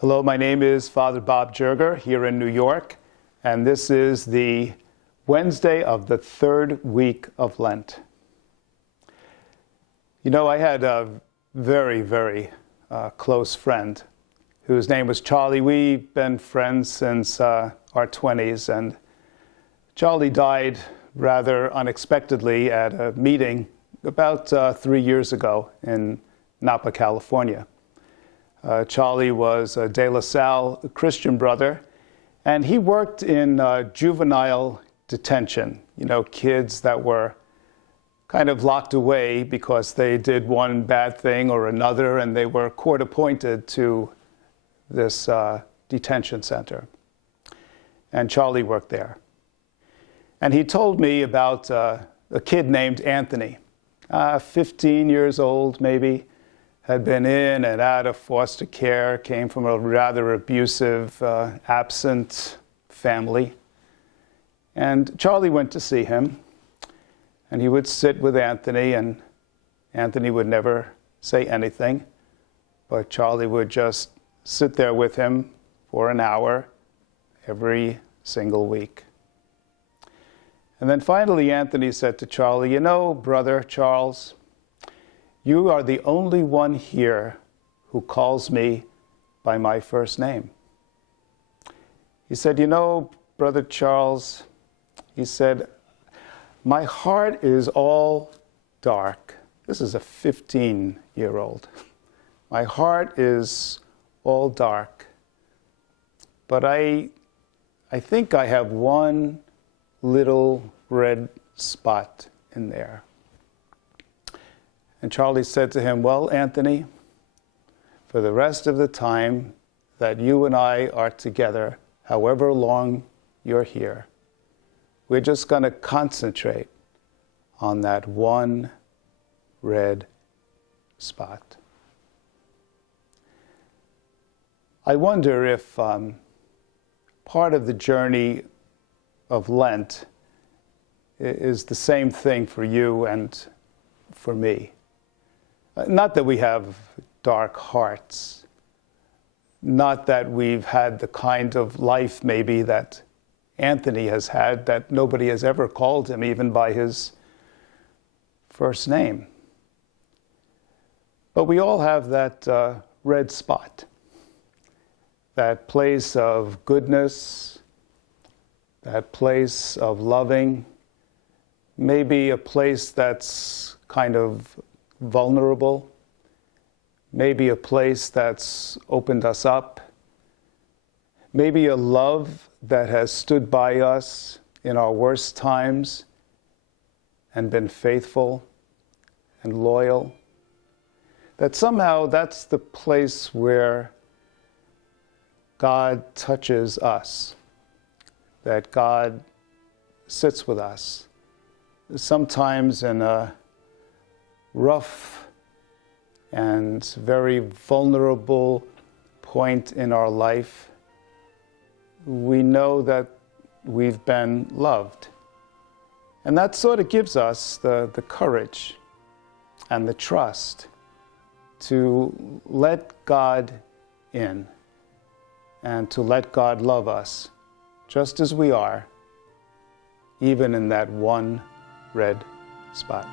Hello, my name is Father Bob Joerger here in New York, and this is the Wednesday of the third week of Lent. You know, I had a very close friend whose name was Charlie. We've been friends since our 20s, and Charlie died rather unexpectedly at a meeting about 3 years ago in Napa, California. Charlie was a De La Salle Christian brother, and he worked in juvenile detention. You know, kids that were kind of locked away because they did one bad thing or another, and they were court appointed to this detention center. And Charlie worked there. And he told me about a kid named Anthony, 15 years old maybe, had been in and out of foster care, came from a rather abusive, absent family. And Charlie went to see him, and he would sit with Anthony, and Anthony would never say anything, but Charlie would just sit there with him for an hour every single week. And then finally Anthony said to Charlie, "You know, brother Charles, you are the only one here who calls me by my first name." He said, "You know, brother Charles," he said, "my heart is all dark." This is a 15-year-old. "My heart is all dark, but I think I have one little red spot in there." And Charlie said to him, "Well, Anthony, for the rest of the time that you and I are together, however long you're here, we're just going to concentrate on that one red spot." I wonder if part of the journey of Lent is the same thing for you and for me. Not that we have dark hearts, not that we've had the kind of life maybe that Anthony has had, that nobody has ever called him even by his first name. But we all have that red spot, that place of goodness, that place of loving, maybe a place that's kind of vulnerable, maybe a place that's opened us up, maybe a love that has stood by us in our worst times and been faithful and loyal, that somehow that's the place where God touches us, that God sits with us, sometimes in a rough and very vulnerable point in our life. We know that we've been loved. And that sort of gives us the courage and the trust to let God in and to let God love us just as we are, even in that one red spot.